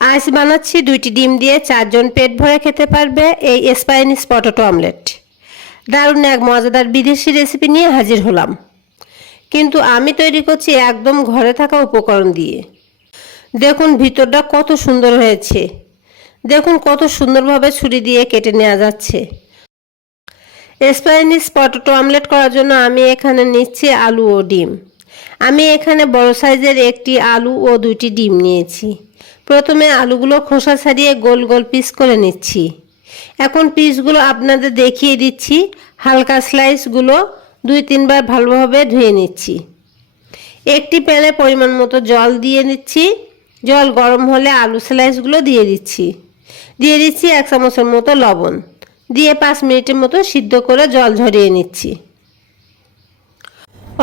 আজ বানাচ্ছি দুইটি ডিম দিয়ে চারজন পেট ভরে খেতে পারবে এই স্পাইনিস পটেটো অমলেট দারুণ এক মজাদার বিদেশি রেসিপি নিয়ে হাজির হলাম। কিন্তু আমি তৈরি করছি একদম ঘরে থাকা উপকরণ দিয়ে। দেখুন ভিতরটা কত সুন্দর হয়েছে। দেখুন কত সুন্দরভাবে ছুরি দিয়ে কেটে নেওয়া যাচ্ছে। স্পাইনিশ পটেটো অমলেট করার জন্য আমি এখানে নিচ্ছি আলু ও ডিম। আমি এখানে বড় সাইজের একটি আলু ও দুইটি ডিম নিয়েছি। প্রথমে আলুগুলো খোসা ছাড়িয়ে গোল গোল পিস করে নিচ্ছি। এখন পিসগুলো আপনাদের দেখিয়ে দিচ্ছি। হালকা স্লাইসগুলো দুই তিনবার ভালোভাবে ধুয়ে নিচ্ছি। একটি প্যানে পরিমাণ মতো জল দিয়ে নিচ্ছি। জল গরম হলে আলু স্লাইসগুলো দিয়ে দিচ্ছি। দিয়ে দিচ্ছি এক চামচের মতো লবণ। দিয়ে পাঁচ মিনিটের মতো সিদ্ধ করে জল ঝরিয়ে নিচ্ছি।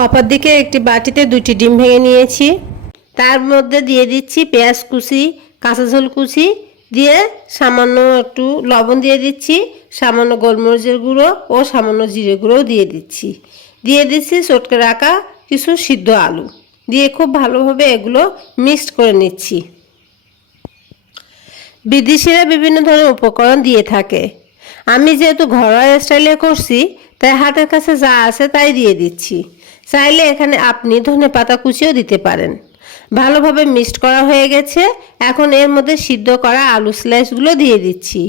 অপরদিকে একটি বাটিতে দুটি ডিম ভেঙে নিয়েছি। তার মধ্যে দিয়ে দিচ্ছি পেঁয়াজ কুচি, কাঁচা ঝোল কুচি, দিয়ে সামান্য একটু লবণ দিয়ে দিচ্ছি, সামান্য গোলমরিচের গুঁড়ো ও সামান্য জিরে গুঁড়োও দিয়ে দিচ্ছি। দিয়ে দিচ্ছি চটকে রাখা কিছু সিদ্ধ আলু। দিয়ে খুব ভালোভাবে এগুলো মিক্সড করে নিচ্ছি। বিদেশিরা বিভিন্ন ধরনের উপকরণ দিয়ে থাকে। আমি যেহেতু ঘরোয়া স্টাইলে করছি, তাই হাতের কাছে যা আছে তাই দিয়ে দিচ্ছি। চাইলে এখানে আপনি ধনে পাতা কুচিও দিতে পারেন। ভালোভাবে মিক্সড করা হয়ে গেছে। এখন এর মধ্যে সিদ্ধ করা আলু স্লাইসগুলো দিয়ে দিচ্ছি।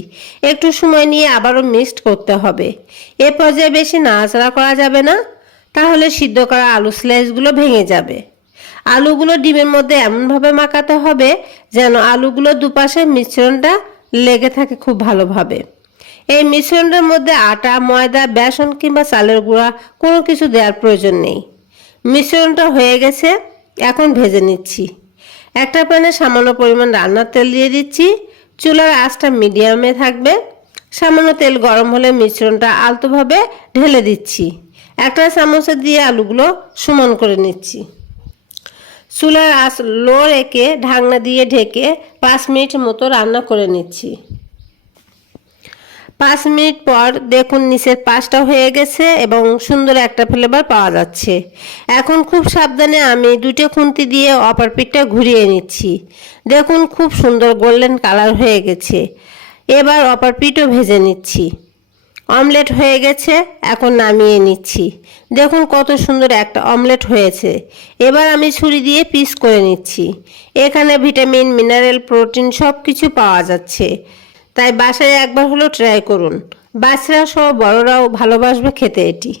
একটু সময় নিয়ে আবারও মিক্সড করতে হবে। এ পর্যায়ে বেশি নাড়াচাড়া করা যাবে না। তাহলে সিদ্ধ করা আলু স্লাইসগুলো ভেঙে যাবে। আলুগুলো ডিমের মধ্যে এমনভাবে মাখাতে হবে যেন আলুগুলো দুপাশে মিশ্রণটা লেগে থাকে খুব ভালোভাবে। এই মিশ্রণটার মধ্যে আটা, ময়দা, বেসন কিংবা চালের গুঁড়া কোনো কিছু দেওয়ার প্রয়োজন নেই। মিশ্রণটা হয়ে গেছে। এখন ভেজে নিচ্ছি। একটা প্যানে সামান্য পরিমাণ রান্নার তেল দিয়ে দিচ্ছি। চুলার আঁচটা মিডিয়ামে থাকবে। সামান্য তেল গরম হলে মিশ্রণটা আলতোভাবে ঢেলে দিচ্ছি। একটা চামচে দিয়ে আলুগুলো সমান করে নিচ্ছি। চুলার আঁচ লো রেখে ঢাকনা দিয়ে ঢেকে পাঁচ মিনিট মতো রান্না করে নিচ্ছি। পাঁচ মিনিট পর দেখুন নিচের পাশটা হয়ে গেছে এবং সুন্দর একটা ফ্লেভার পাওয়া যাচ্ছে। এখন খুব সাবধানে আমি দুটো খুন্তি দিয়ে অপর পিঠটা ঘুরিয়ে নিচ্ছি। দেখুন খুব সুন্দর গোল্ডেন কালার হয়ে গেছে। এবার অপর পিঠও ভেজে নিচ্ছি। অমলেট হয়ে গেছে, এখন নামিয়ে নিচ্ছি। দেখুন কত সুন্দর একটা অমলেট হয়েছে। এবার আমি ছুরি দিয়ে পিস করে নিচ্ছি। এখানে ভিটামিন মিনারেল প্রোটিন সব কিছু পাওয়া যাচ্ছে। তাই বাসায় একবার হলেও ট্রাই করুন। বাচ্চারা সহ বড়রাও ভালোবাসবে খেতে এটি।